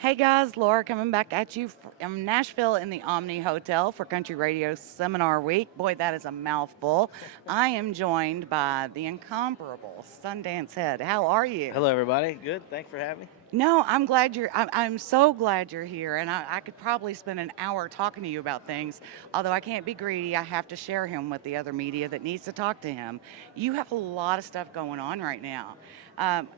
Hey guys, Laura coming back at you from Nashville in the Omni Hotel for Country Radio Seminar Week. Boy, that is a mouthful. I am joined by the incomparable Sundance Head. How are you? Hello, everybody. Good. Thanks for having me. No, I'm glad I'm so glad you're here, and I could probably spend an hour talking to you about things. Although I can't be greedy, I have to share him with the other media that needs to talk to him. You have a lot of stuff going on right now. Um,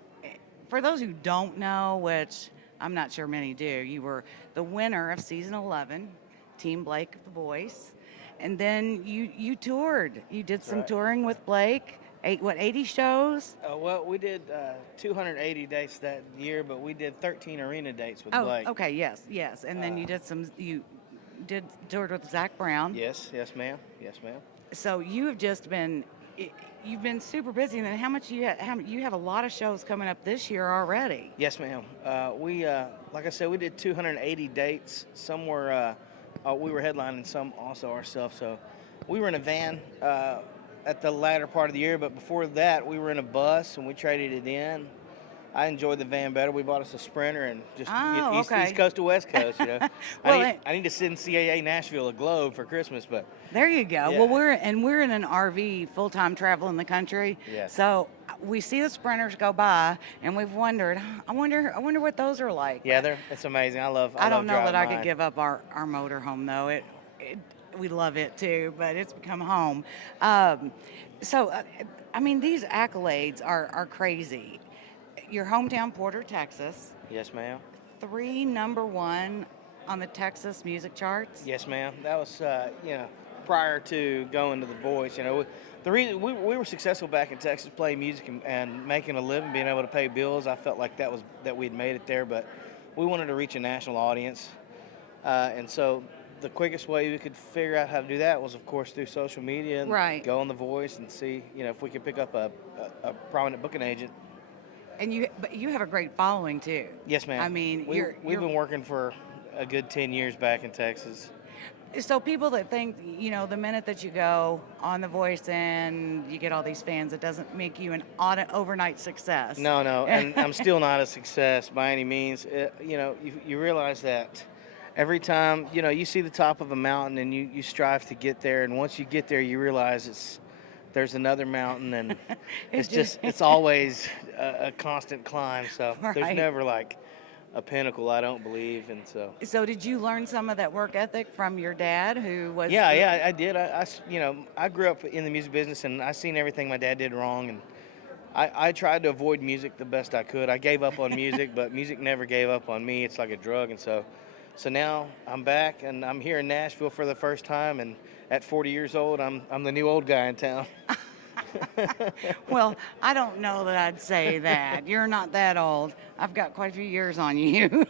for those who don't know, which I'm not sure many do, you were the winner of season 11, Team Blake of the Voice, and then you toured. You did That's some right. touring with Blake. 80 shows? Well, we did 280 dates that year, but we did 13 arena dates with Oh, Blake. okay, yes, yes. And then Uh, you did toured with Zach Brown. yes, ma'am. Yes, ma'am. So you have just been you've been super busy. And then you have a lot of shows coming up this year already. Yes, ma'am. Like I said, we did 280 dates. Some were, we were headlining some also ourselves. So we were in a van at the latter part of the year, but before that, we were in a bus and we traded it in. I enjoyed the van better. We bought us a Sprinter and just Oh, okay. East Coast to West Coast. Well, I need to send CAA Nashville a globe for Christmas, but there you go. yeah. Well, we're in an RV full-time traveling the country. Yeah. So we see the Sprinters go by, and we've wondered. I wonder what those are like. Yeah, it's amazing. I don't know that driving I could mine. give up our motorhome though. We love it too, but it's become home. So, I mean, these accolades are crazy. Your hometown, Porter, Texas, Yes, ma'am. 3 number one on the Texas music charts. Yes, ma'am. That was prior to going to The Voice. The reason we were successful back in Texas playing music and making a living, being able to pay bills. I felt like that we'd made it there, but we wanted to reach a national audience, and so the quickest way we could figure out how to do that was, of course, through social media and Right. go on The Voice and see, if we could pick up a prominent booking agent. And but you have a great following too. Yes, ma'am. I mean, we've been working for a good 10 years back in Texas. So people that think, the minute that you go on The Voice and you get all these fans, it doesn't make you an overnight success. No, and I'm still not a success by any means. You realize that every time, you see the top of a mountain and you strive to get there, and once you get there, you realize there's another mountain, and it's always a constant climb. So Right. there's never like a pinnacle, I don't believe, and so. So did you learn some of that work ethic from your dad, who was? Yeah, I did. I grew up in the music business, and I seen everything my dad did wrong, and I tried to avoid music the best I could. I gave up on music, but music never gave up on me. It's like a drug, and so now I'm back, and I'm here in Nashville for the first time, and at 40 years old, I'm the new old guy in town. Well, I don't know that I'd say that. You're not that old. I've got quite a few years on you.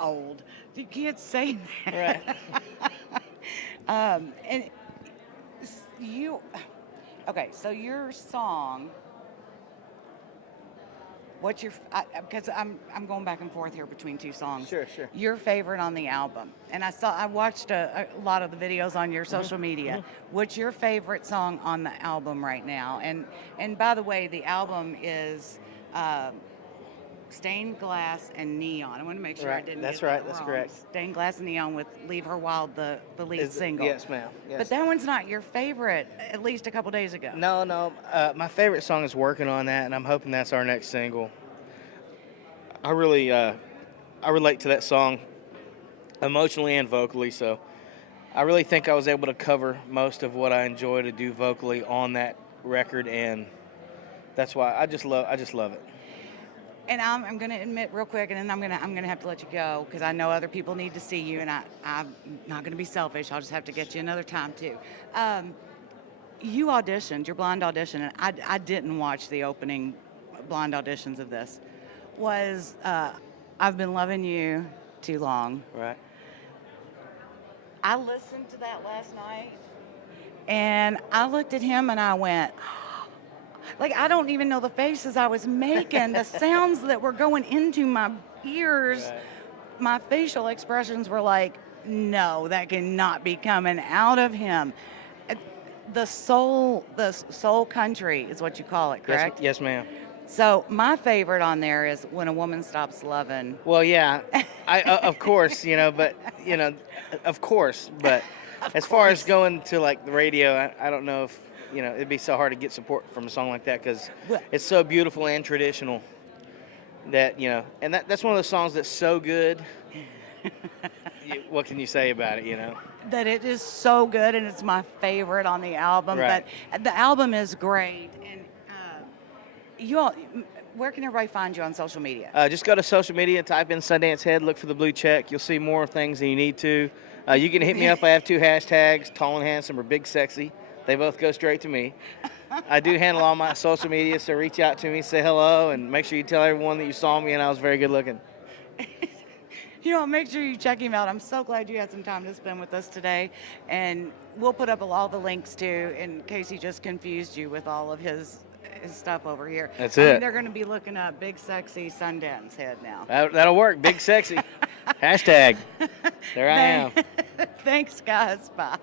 Old. You can't say that. Right. And you, okay, so your song, what's your, because I'm going back and forth here between two songs. Sure. Your favorite on the album. And I watched a lot of the videos on your social media. What's your favorite song on the album right now? And by the way, the album is Stained Glass and Neon. I want to make sure I Right. didn't That's get right. that That's wrong. correct. Stained Glass and Neon with Leave Her Wild, the lead single. Yes, ma'am. Yes. But that one's not your favorite, at least a couple days ago. No. My favorite song is Working on That, and I'm hoping that's our next single. I really, I relate to that song emotionally and vocally, so I really think I was able to cover most of what I enjoy to do vocally on that record, and that's why I just love it. And I'm going to admit real quick, and then I'm going to have to let you go because I know other people need to see you, and I'm not going to be selfish. I'll just have to get you another time too. You auditioned, your blind audition, and I didn't watch the opening blind auditions of this. Was I've Been Loving You Too Long. Right. I listened to that last night, and I looked at him and I went, like, I don't even know the faces I was making, the sounds that were going into my ears. Right. My facial expressions were like, no, that cannot be coming out of him. The soul country is what you call it, correct? Yes, ma'am. So my favorite on there is When a Woman Stops Loving. Well, yeah, of course, but of course, but Of as far as course. going to like the radio, I don't know if it'd be so hard to get support from a song like that because Well, it's so beautiful and traditional that and that's one of those songs that's so good. What can you say about it? that it is so good and it's my favorite on the album. Right. But the album is great. And you all, where can everybody find you on social media? Just go to social media, type in Sundance Head, look for the blue check. You'll see more things than you need to. You can hit me up. I have 2 hashtags, tall and handsome or big sexy. They both go straight to me. I do handle all my social media, so reach out to me, say hello, and make sure you tell everyone that you saw me and I was very good looking. Make sure you check him out. I'm so glad you had some time to spend with us today. And we'll put up all the links too, in case he just confused you with all of his stuff over here. That's I mean, it. they're going to be looking up Big Sexy Sundance Head now. That'll work. Big sexy. Hashtag. There I am. Thanks, guys. Bye.